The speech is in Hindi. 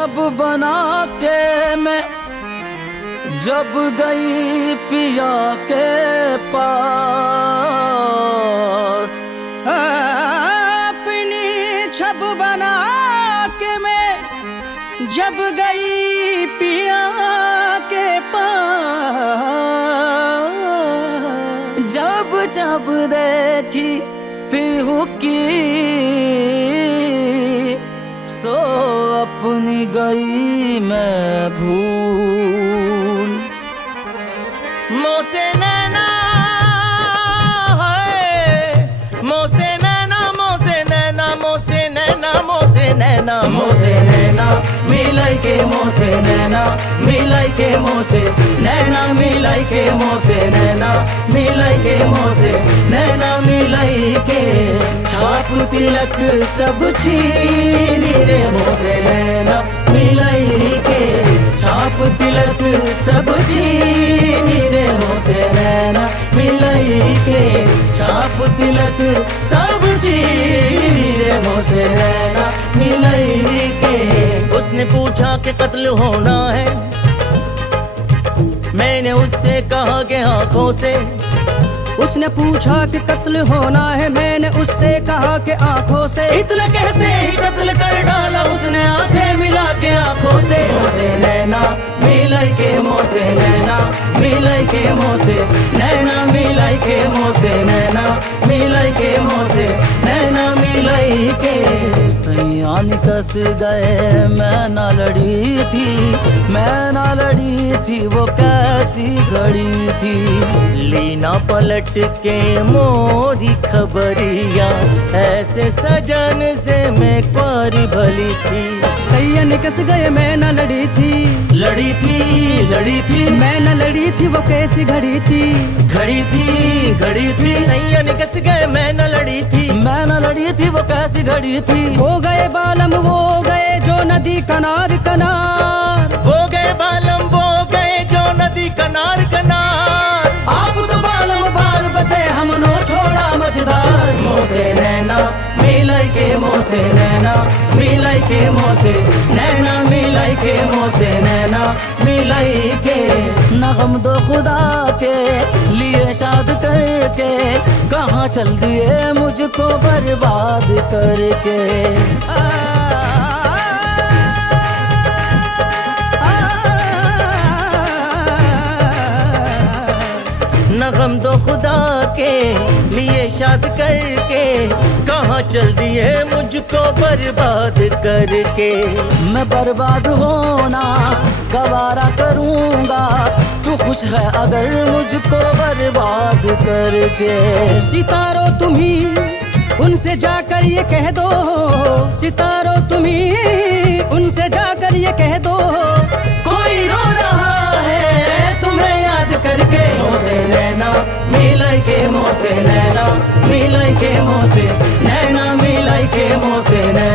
शब बना के मैं जब गई पिया के पास, अपनी छब बना के मैं जब गई पिया के पास, जब जब देखी पीहू की सो अपनी गई मैं भूल। मोसे नैना है, मोसे नैना, मोसे नैना, मोसे नैना, मोसे नैना, मोसे नैना मिलाई के मोसे नैना मिलाई के मोसे नैना मिलाई के मोसे नैना मिलाई के मोसे नैना मिलाई के छाप तिलक सब छीनी रे मोसे नैना मिलाई के छाप तिलक सब छीनी रे मोसे नैना मिलाई के छाप तिलक सब छीनी रे मोसे नैना मिलाई के। उसने पूछा कि कत्ल होना है, मैंने उससे कहा कि आंखों से। उसने पूछा कि कत्ल होना है, मैंने उससे कहा कि आंखों से। इतना कहते ही कत्ल कर डाला उसने आंखें मिला के आंखों से। मोसे नैना मिलाई के मोसे नैना मिलाई के मोसे नैना मिलाई के मोसे नैना मिलाई के मोसे नैना मिलाई के। सैयान कस गए मैं ना लड़ी थी, मैं ना लड़ी थी वो कैसी घड़ी थी। लीना पलट के मोरी खबरिया, ऐसे सजन से मैं पारी भली थी। सैया निकस गए मैं न लड़ी थी, लड़ी थी लड़ी थी मैं न लड़ी थी वो कैसी घड़ी थी। घड़ी थी घड़ी थी सैया निकस गए मैं न लड़ी थी, मैं न लड़ी थी वो कैसी घड़ी थी। वो गए बालम वो गए जो नदी कनार कनार, वो गए बालम वो गए जो नदी कनार कनार। आप तो बालम बार बसे हमनो छोड़ा मझदार। मोसे नैना मिलाई के मोसे नैना मिलाई के मोसे नैना मिलाई के मोसे नैना मिलाई के। नगम दो खुदा के लिए शाद करके कहाँ चल दिए मुझको बर्बाद करके। नगम दो खुदा के लिए शाद करके कहाँ चल दिए मुझको बर्बाद करके। मैं बर्बाद होना गवारा करूँगा, तू खुश है अगर मुझको बर्बाद करके। सितारों तुम्ही उनसे जाकर ये कह दो, सितारों तुम्ही उनसे जाकर ये कह दो, कोई रो रहा है तुम्हें याद करके। मोसे नैना मिलाई के मोसे नैना मिलाई के मोसे नैना मिलाई के मोसे नैना